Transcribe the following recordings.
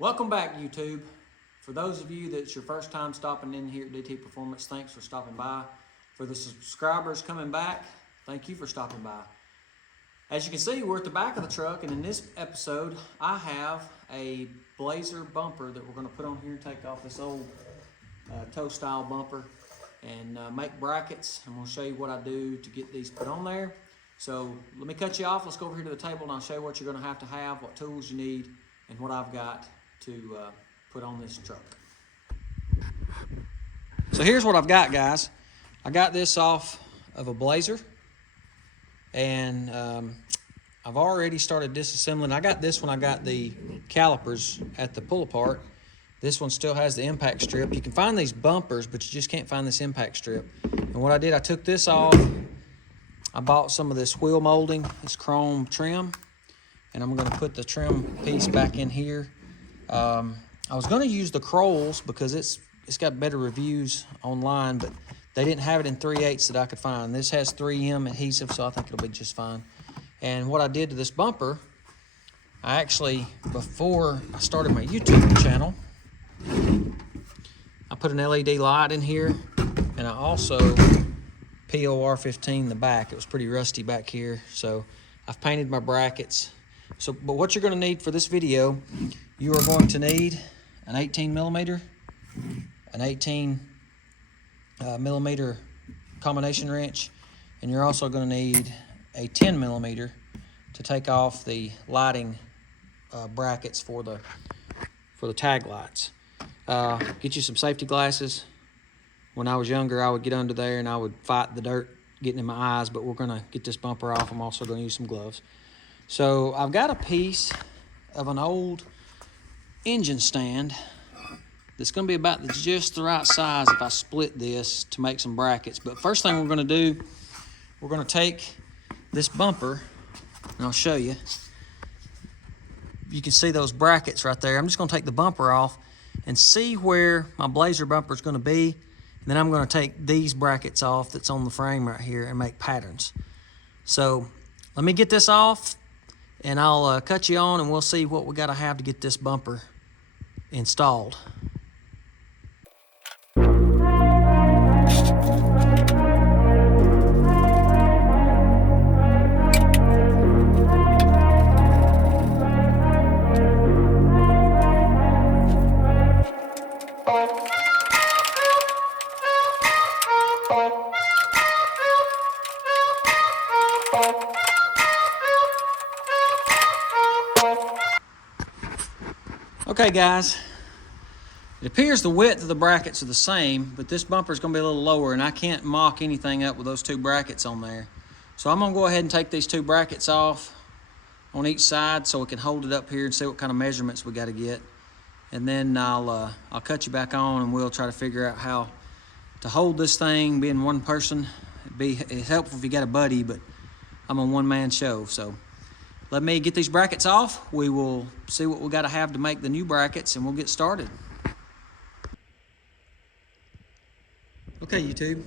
Welcome back, YouTube. For those of you that's your first time stopping in here at DT Performance, thanks for stopping by. For the subscribers coming back, thank you for stopping by. As you can see, we're at the back of the truck, and in this episode, I have a Blazer bumper that we're going to put on here and take off this old toe style bumper and make brackets, and we'll show you what I do to get these put on there. So let me cut you off. Let's go over here to the table and I'll show you what you're going to have, what tools you need, and what I've got to put on this truck. So here's what I've got, guys. I got this off of a Blazer, and I've already started disassembling. I got this when I got the calipers at the pull apart. This one still has the impact strip. You can find these bumpers, but you just can't find this impact strip. And what I did, I took this off. I bought some of this wheel molding, this chrome trim, and I'm going to put the trim piece back in here. I was going to use the Cowles because it's got better reviews online, but they didn't have it in 3/8 that I could find. This has 3M adhesive, so I think it'll be just fine. And what I did to this bumper, I actually, before I started my YouTube channel, I put an LED light in here, and I also POR-15 the back. It was pretty rusty back here, so I've painted my brackets. But what you're going to need for this video, you are going to need an 18 millimeter, an 18 millimeter combination wrench, and you're also going to need a 10 millimeter to take off the lighting brackets for the tag lights. Get you some safety glasses. When I was younger, I would get under there and I would fight the dirt getting in my eyes, but we're going to get this bumper off. I'm also going to use some gloves. So I've got a piece of an old engine stand that's going to be about just the right size if I split this to make some brackets. But first thing we're going to do, we're going to take this bumper, and I'll show you. You can see those brackets right there. I'm just going to take the bumper off and see where my Blazer bumper is going to be. And then I'm going to take these brackets off that's on the frame right here and make patterns. So let me get this off, and I'll cut you on, and we'll see what we got to have to get this bumper installed. Okay, guys, it appears the width of the brackets are the same, but this bumper is going to be a little lower, and I can't mock anything up with those two brackets on there. So I'm going to go ahead and take these two brackets off on each side so we can hold it up here and see what kind of measurements we got to get. And then I'll cut you back on, and we'll try to figure out how to hold this thing. Being one person, it's helpful if you got a buddy, but I'm a one-man show, so let me get these brackets off. We will see what we got to have to make the new brackets, and we'll get started. Okay, YouTube,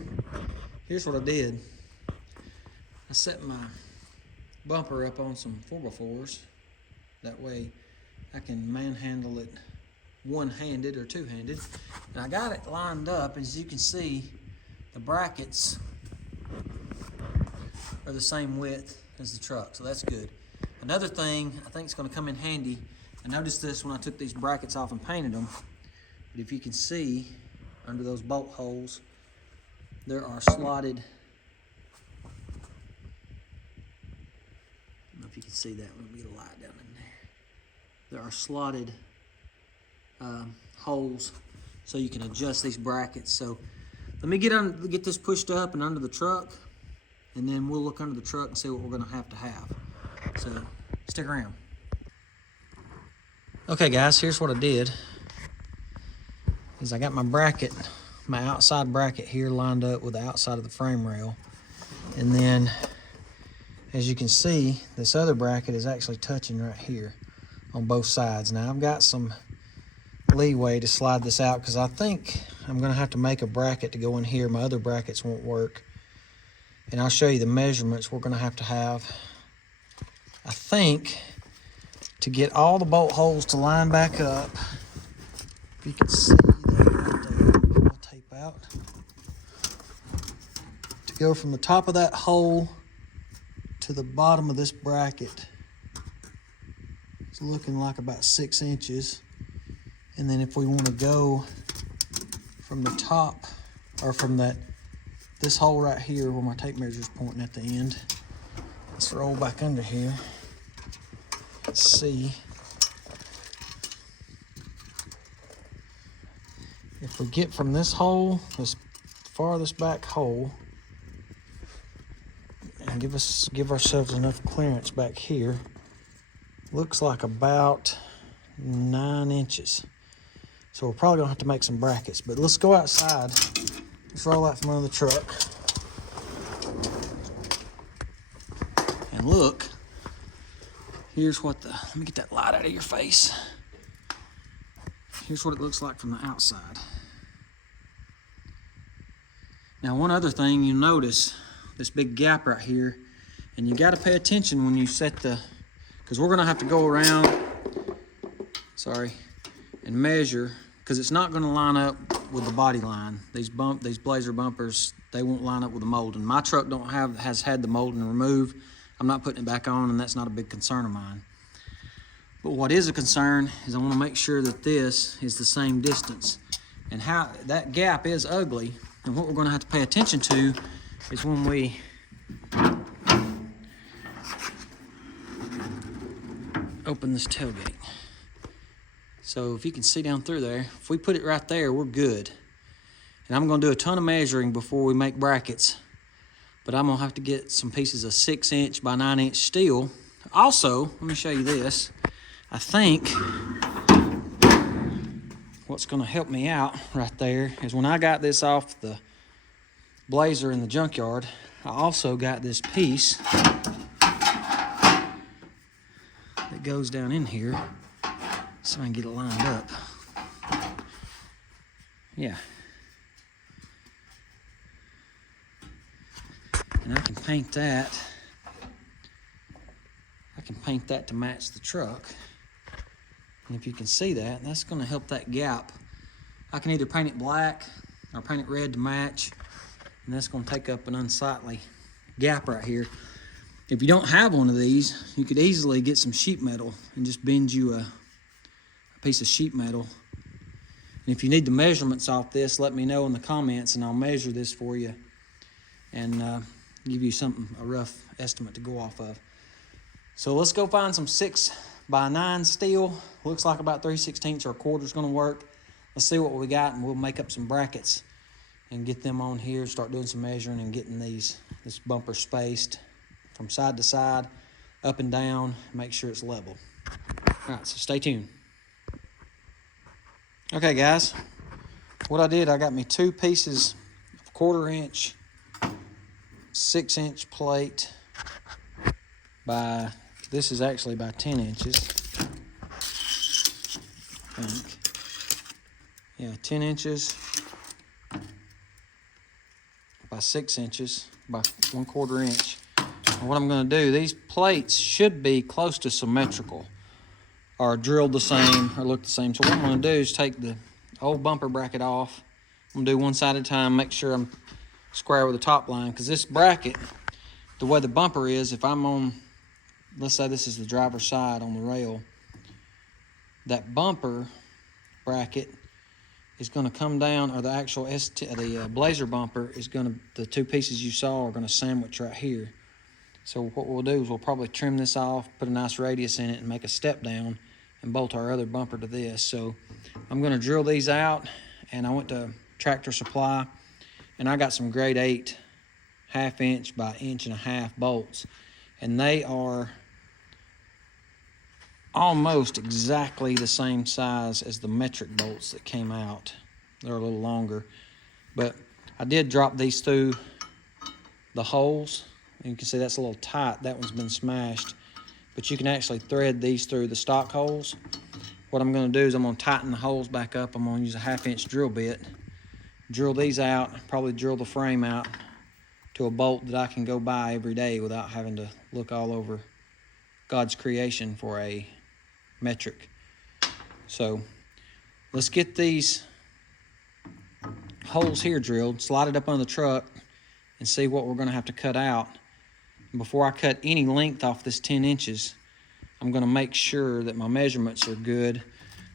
here's what I did. I set my bumper up on some 4x4s. That way I can manhandle it one-handed or two-handed. And I got it lined up. As you can see, the brackets are the same width as the truck, so that's good. Another thing I think is going to come in handy, I noticed this when I took these brackets off and painted them, but if you can see under those bolt holes, there are slotted, I don't know if you can see that, let me get a light down in there. There are slotted holes so you can adjust these brackets. So let me get this pushed up and under the truck, and then we'll look under the truck and see what we're going to have. So stick around. Okay, guys, here's what I did. Is I got my bracket, my outside bracket here lined up with the outside of the frame rail. And then, as you can see, this other bracket is actually touching right here on both sides. Now, I've got some leeway to slide this out because I think I'm going to have to make a bracket to go in here. My other brackets won't work. And I'll show you the measurements we're going to have. I think to get all the bolt holes to line back up. If you can see that right there, pull the tape out. To go from the top of that hole to the bottom of this bracket. It's looking like about 6 inches. And then if we want to go from the top, or from this hole right here where my tape measure is pointing at the end, let's roll back under here. Let's see. If we get from this hole, this farthest back hole, and give ourselves enough clearance back here, looks like about 9 inches. So we're probably gonna have to make some brackets, but let's go outside. Let's roll out from under the truck. And look, here's what let me get that light out of your face. Here's what it looks like from the outside. Now, one other thing you'll notice, this big gap right here, and you gotta pay attention when you set because we're gonna have to go around, and measure, because it's not gonna line up with the body line. These Blazer bumpers, they won't line up with the molding. My truck has had the molding removed. I'm not putting it back on, and that's not a big concern of mine. But what is a concern is I wanna make sure that this is the same distance. And how that gap is ugly, and what we're gonna have to pay attention to is when we open this tailgate. So if you can see down through there, if we put it right there, we're good. And I'm gonna do a ton of measuring before we make brackets, but I'm gonna have to get some pieces of 6-inch by 9-inch steel. Also, let me show you this. I think what's gonna help me out right there is when I got this off the Blazer in the junkyard, I also got this piece that goes down in here so I can get it lined up. Yeah. And I can paint that. I can paint that to match the truck. And if you can see that, that's gonna help that gap. I can either paint it black or paint it red to match, and that's gonna take up an unsightly gap right here. If you don't have one of these, you could easily get some sheet metal and just bend you a piece of sheet metal. And if you need the measurements off this, let me know in the comments and I'll measure this for you and give you a rough estimate to go off of. So let's go find some 6x9 steel. Looks like about 3/16 or a quarter is gonna work. Let's see what we got, and we'll make up some brackets and get them on here, start doing some measuring and getting this bumper spaced from side to side, up and down, make sure it's level. All right, so stay tuned. Okay guys, what I did, I got me 2 pieces of 1/4-inch, 6-inch plate by, this is actually by 10 inches, I think. Yeah, 10 inches by 6 inches by 1/4 inch. And what I'm gonna do, these plates should be close to symmetrical or drilled the same or look the same. So what I'm gonna do is take the old bumper bracket off. I'm gonna do one side at a time, make sure I'm square with the top line, because this bracket, the way the bumper is, if I'm on, let's say this is the driver's side on the rail, that bumper bracket is going to come down, or the actual the Blazer bumper is going to, the 2 pieces you saw are going to sandwich right here. So what we'll do is we'll probably trim this off, put a nice radius in it, and make a step down and bolt our other bumper to this. So I'm going to drill these out, and I went to Tractor Supply, and I got some grade 8 1/2-inch by 1.5-inch bolts, and they are almost exactly the same size as the metric bolts that came out. They're a little longer, but I did drop these through the holes, and you can see that's a little tight. That one's been smashed, but you can actually thread these through the stock holes. What I'm going to do is I'm going to tighten the holes back up. I'm going to use a 1/2-inch drill bit, drill these out, probably drill the frame out to a bolt that I can go by every day without having to look all over God's creation for a metric. So let's get these holes here drilled, slide it up on the truck, and see what we're gonna have to cut out. And before I cut any length off this 10 inches, I'm gonna make sure that my measurements are good,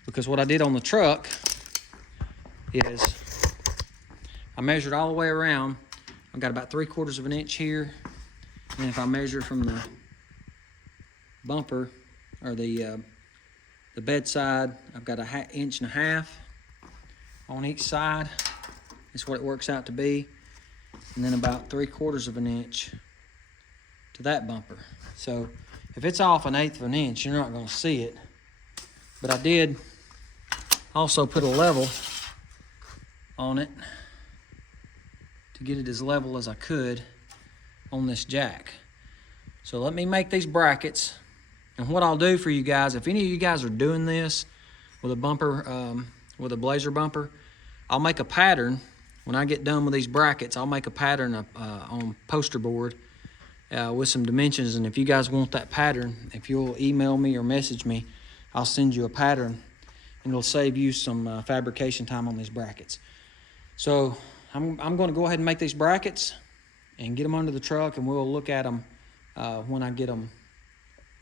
because what I did on the truck is I measured all the way around. I've got about 3/4 of an inch here, and if I measure from the bumper or the bedside, I've got a 1.5 inches on each side. That's what it works out to be, and then about 3/4 of an inch to that bumper. So if it's off 1/8 of an inch, you're not going to see it. But I did also put a level on it to get it as level as I could on this jack. So let me make these brackets. And what I'll do for you guys, if any of you guys are doing this with a bumper, with a Blazer bumper, I'll make a pattern. When I get done with these brackets, I'll make a pattern on poster board with some dimensions. And if you guys want that pattern, if you'll email me or message me, I'll send you a pattern, and it'll save you some fabrication time on these brackets. So I'm going to go ahead and make these brackets and get them under the truck, and we'll look at them when I get them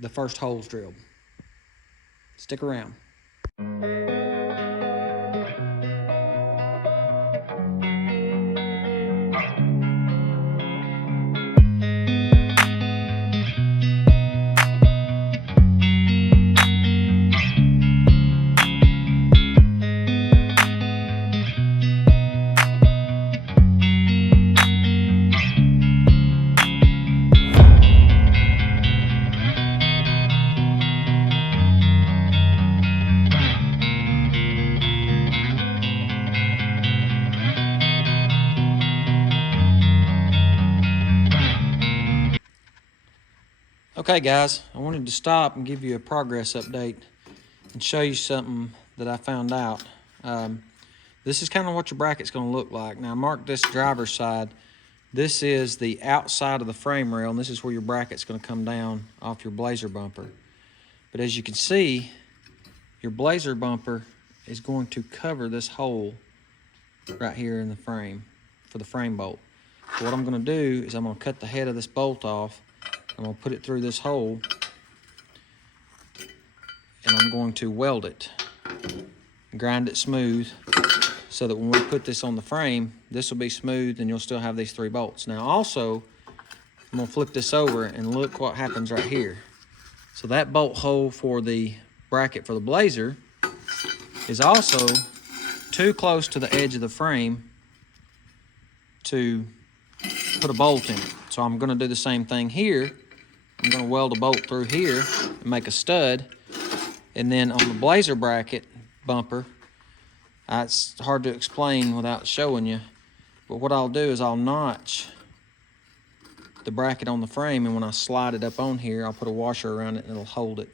the first holes drilled. Stick around. Okay guys, I wanted to stop and give you a progress update and show you something that I found out. This is kind of what your bracket's going to look like. Now I marked this driver's side. This is the outside of the frame rail, and this is where your bracket's going to come down off your Blazer bumper. But as you can see, your Blazer bumper is going to cover this hole right here in the frame for the frame bolt. So what I'm going to do is I'm going to cut the head of this bolt off. I'm going to put it through this hole, and I'm going to weld it, grind it smooth, so that when we put this on the frame, this will be smooth and you'll still have these 3 bolts. Now also, I'm going to flip this over and look what happens right here. So that bolt hole for the bracket for the Blazer is also too close to the edge of the frame to put a bolt in it. So I'm going to do the same thing here. I'm going to weld a bolt through here and make a stud. And then on the Blazer bracket bumper, it's hard to explain without showing you, but what I'll do is I'll notch the bracket on the frame, and when I slide it up on here, I'll put a washer around it and it'll hold it.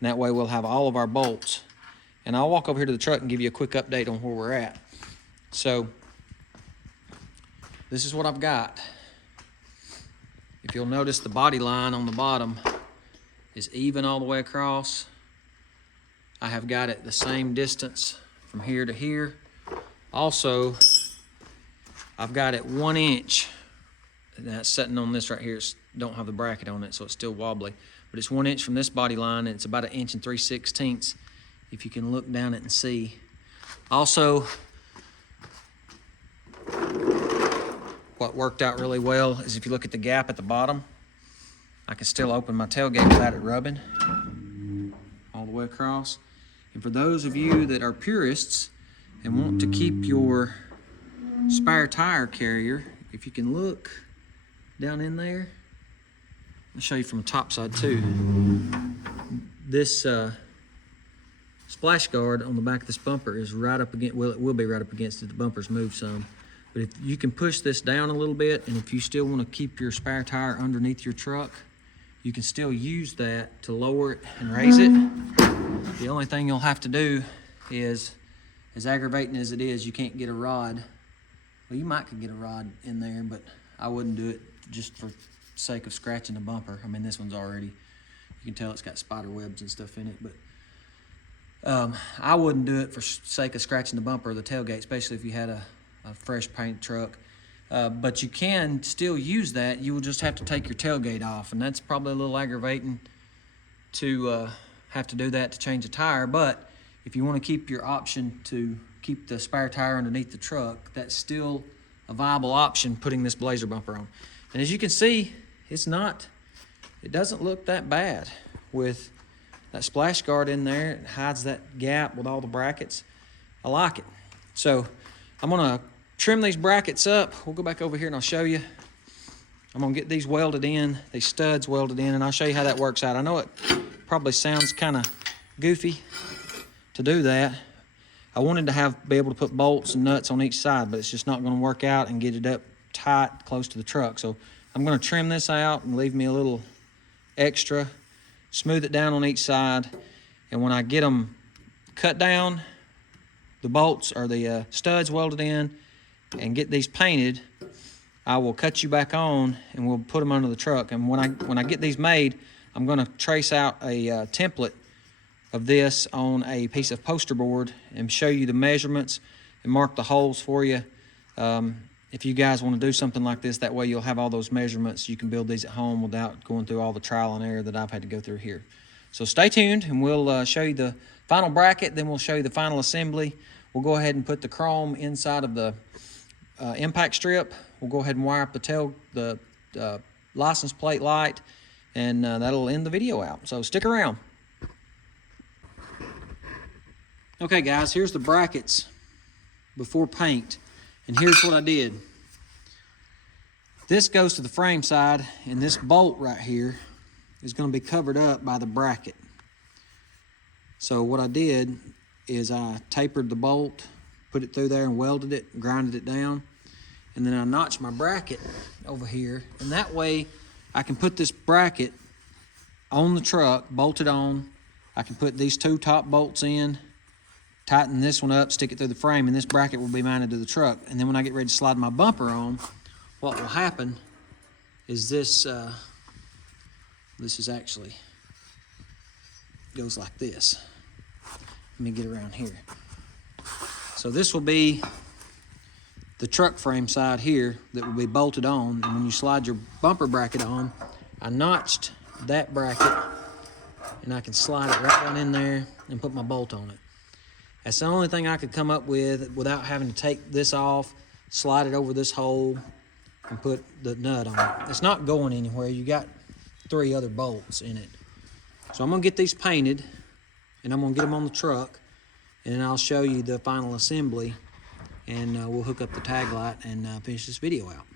And that way we'll have all of our bolts. And I'll walk over here to the truck and give you a quick update on where we're at. So this is what I've got. If you'll notice, the body line on the bottom is even all the way across. I have got it the same distance from here to here. Also, I've got it 1 inch. That's sitting on this right here. It's don't have the bracket on it, so it's still wobbly. But it's 1 inch from this body line, and it's about 1 3/16 inches. If you can look down it and see. Also, what worked out really well is if you look at the gap at the bottom, I can still open my tailgate without it rubbing all the way across. And for those of you that are purists and want to keep your spare tire carrier, if you can look down in there, I'll show you from the top side too. This splash guard on the back of this bumper is right up against, well, it will be right up against it. The bumper's moved some. But if you can push this down a little bit, and if you still want to keep your spare tire underneath your truck, you can still use that to lower it and raise it. The only thing you'll have to do is, as aggravating as it is, you can't get a rod. Well, you might could get a rod in there, but I wouldn't do it just for sake of scratching the bumper. I mean, this one's already, you can tell it's got spider webs and stuff in it, but I wouldn't do it for sake of scratching the bumper or the tailgate, especially if you had a fresh paint truck. But you can still use that. You will just have to take your tailgate off, and that's probably a little aggravating to have to do that to change a tire. But if you want to keep your option to keep the spare tire underneath the truck, that's still a viable option, putting this Blazer bumper on. And as you can see, it doesn't look that bad with that splash guard in there. It hides that gap with all the brackets. I like it. So I'm gonna trim these brackets up. We'll go back over here and I'll show you. I'm gonna get these welded in, these studs welded in, and I'll show you how that works out. I know it probably sounds kind of goofy to do that. I wanted to be able to put bolts and nuts on each side, but it's just not gonna work out and get it up tight close to the truck. So I'm gonna trim this out and leave me a little extra, smooth it down on each side, and when I get them cut down, the bolts or the studs welded in, and get these painted, I will cut you back on and we'll put them under the truck. And when I get these made, I'm going to trace out a template of this on a piece of poster board and show you the measurements and mark the holes for you. If you guys want to do something like this, that way you'll have all those measurements. You can build these at home without going through all the trial and error that I've had to go through here. So stay tuned and we'll show you the final bracket, then we'll show you the final assembly. We'll go ahead and put the chrome inside of the impact strip. We'll go ahead and wire up the license plate light, and that'll end the video out. So stick around. Okay guys, here's the brackets before paint, and here's what I did. This goes to the frame side, and this bolt right here is going to be covered up by the bracket. So what I did is I tapered the bolt, put it through there and welded it, grinded it down, and then I notched my bracket over here, and that way I can put this bracket on the truck, bolted on. I can put these two top bolts in, tighten this one up, stick it through the frame, and this bracket will be mounted to the truck. And then when I get ready to slide my bumper on, what will happen is this is actually goes like this. Let me get around here. So this will be the truck frame side here that will be bolted on, and when you slide your bumper bracket on, I notched that bracket and I can slide it right down in there and put my bolt on it. That's the only thing I could come up with without having to take this off, slide it over this hole, and put the nut on it. It's not going anywhere. You got 3 other bolts in it. So I'm gonna get these painted and I'm gonna get them on the truck, and then I'll show you the final assembly, and we'll hook up the tag light and finish this video out.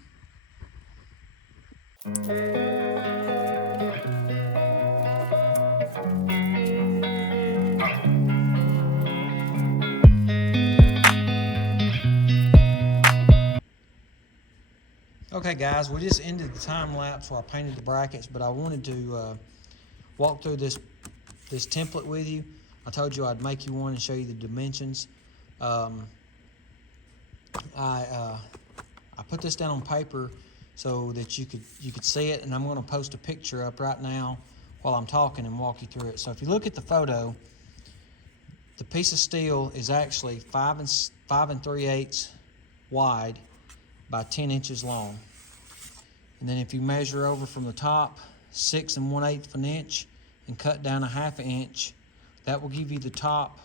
Okay guys, we just ended the time lapse where I painted the brackets, but I wanted to walk through this template with you. I told you I'd make you one and show you the dimensions. I put this down on paper so that you could see it, and I'm going to post a picture up right now while I'm talking and walk you through it. So if you look at the photo, the piece of steel is actually 5 3/8 wide by 10 inches long. And then if you measure over from the top 6 1/8 of an inch and cut down a 1/2 inch, that will give you the top.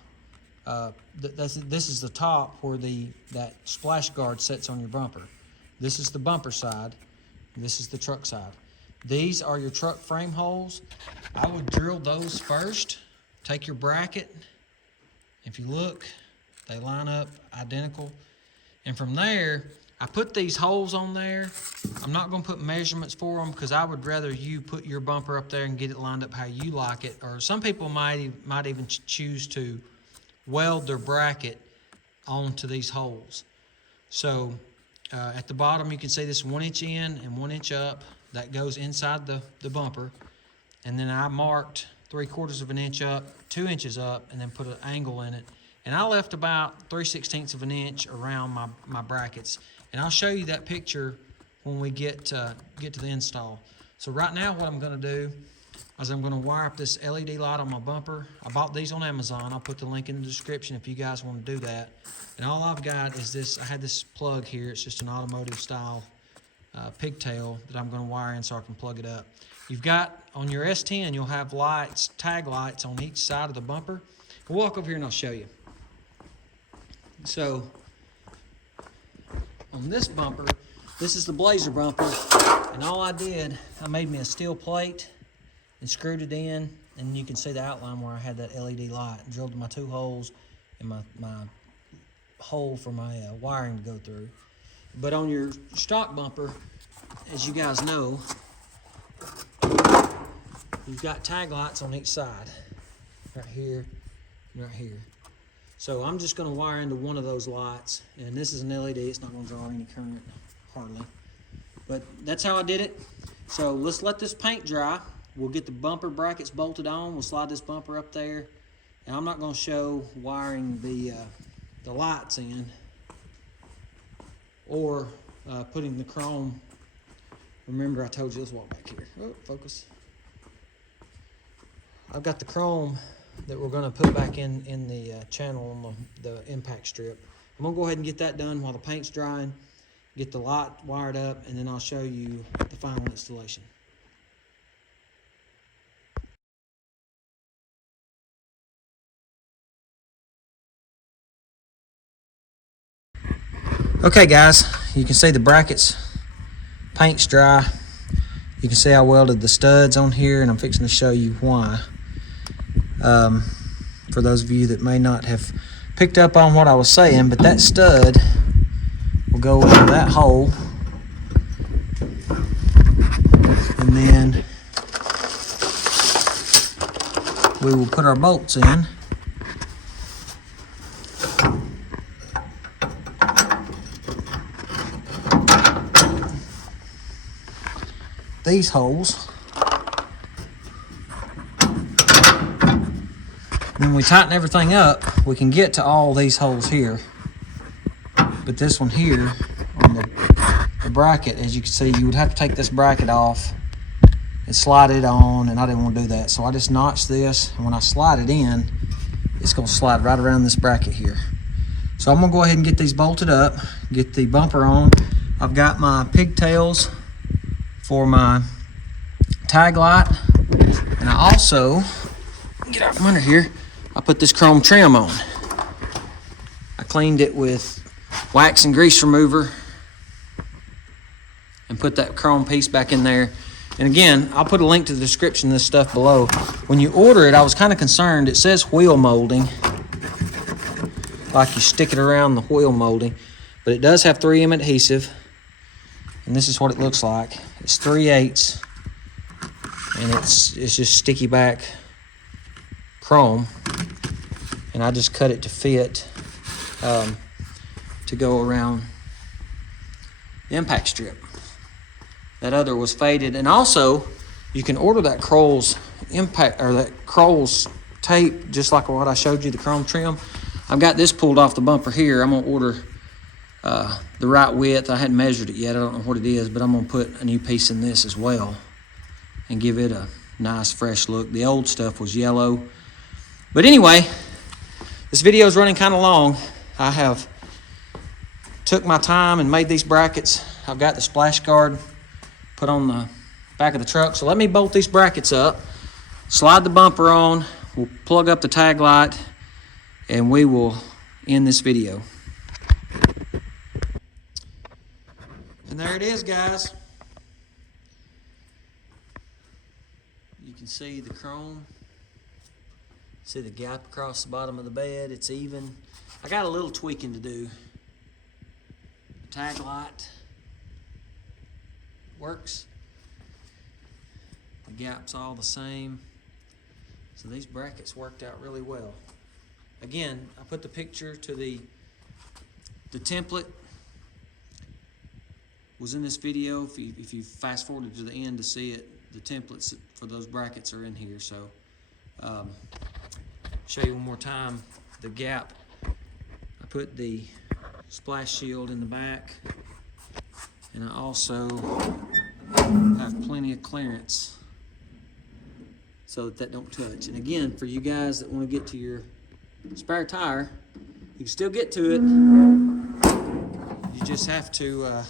This is the top where that splash guard sits on your bumper. This is the bumper side. This is the truck side. These are your truck frame holes. I would drill those first. Take your bracket. If you look, they line up identical. And from there, I put these holes on there. I'm not going to put measurements for them because I would rather you put your bumper up there and get it lined up how you like it. Or some people might even choose to weld their bracket onto these holes. So at the bottom you can see this 1 inch in and 1 inch up. That goes inside the bumper. And then I marked 3/4 of an inch up, 2 inches up, and then put an angle in it. And I left about 3/16 of an inch around my brackets. And I'll show you that picture when we get to the install. So right now what I'm going to do as I'm going to wire up this LED light on my bumper. I bought these on Amazon. I'll put the link in the description if you guys want to do that. And all I've got is this. I had this plug here. It's just an automotive style pigtail that I'm going to wire in so I can plug it up. You've got, on your S10, you'll have lights, tag lights on each side of the bumper. We'll walk over here and I'll show you. So, on this bumper, this is the Blazer bumper, and all I did, I made me a steel plate and screwed it in, and you can see the outline where I had that LED light. Drilled my 2 holes and my hole for my wiring to go through. But on your stock bumper, as you guys know, you've got tag lights on each side, right here and right here. So I'm just going to wire into one of those lights, and this is an LED. It's not going to draw any current, hardly. But that's how I did it. So let's let this paint dry. We'll get the bumper brackets bolted on. We'll slide this bumper up there. And I'm not going to show wiring the lights in or putting the chrome. Remember, I told you, let's walk back here. Oh, focus. I've got the chrome that we're going to put back in the channel on the impact strip. I'm going to go ahead and get that done while the paint's drying, get the light wired up, and then I'll show you the final installation. Okay guys, you can see the brackets, paint's dry. You can see I welded the studs on here, and I'm fixing to show you why. For those of you that may not have picked up on what I was saying, but that stud will go into that hole, and then we will put our bolts in. These holes. When we tighten everything up, we can get to all these holes here. But this one here, on the bracket, as you can see, you would have to take this bracket off and slide it on, and I didn't want to do that. So I just notched this, and when I slide it in, it's going to slide right around this bracket here. So I'm going to go ahead and get these bolted up, get the bumper on. I've got my pigtails for my tag light, and I also, get out from under here, I put this chrome trim on. I cleaned it with wax and grease remover and put that chrome piece back in there. And again, I'll put a link to the description of this stuff below. When you order it, I was kind of concerned. It says wheel molding, like you stick it around the wheel molding, but it does have 3M adhesive, and this is what it looks like. It's 3/8, and it's just sticky back chrome, and I just cut it to fit to go around the impact strip. That other was faded, and also you can order that Cowles impact, or that Cowles tape, just like what I showed you, the chrome trim. I've got this pulled off the bumper here. I'm gonna order the right width. I hadn't measured it yet. I don't know what it is, but I'm gonna put a new piece in this as well and give it a nice fresh look. The old stuff was yellow. But anyway, this video is running kind of long. I have took my time and made these brackets. I've got the splash guard put on the back of the truck. So let me bolt these brackets up, slide the bumper on, we'll plug up the tag light, and we will end this video. And there it is, guys. You can see the chrome. See the gap across the bottom of the bed. It's even. I got a little tweaking to do. The tag light works. The gap's all the same. So these brackets worked out really well. Again, I put the picture to the template was in this video. If you fast forwarded to the end to see it, the templates for those brackets are in here. So show you one more time the gap. I put the splash shield in the back, and I also have plenty of clearance so that that don't touch. And again, for you guys that want to get to your spare tire, you can still get to it. You just have to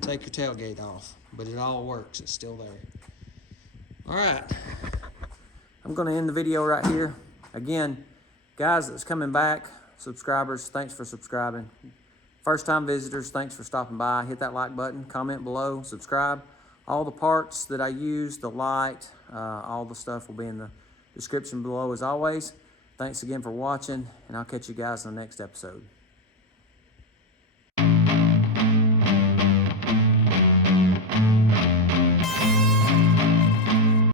take your tailgate off, but it all works. It's still there. All right, I'm going to end the video right here. Again, guys that's coming back, subscribers, thanks for subscribing. First-time visitors, thanks for stopping by. Hit that like button, comment below, subscribe. All the parts that I use, the light, all the stuff will be in the description below as always. Thanks again for watching, and I'll catch you guys in the next episode.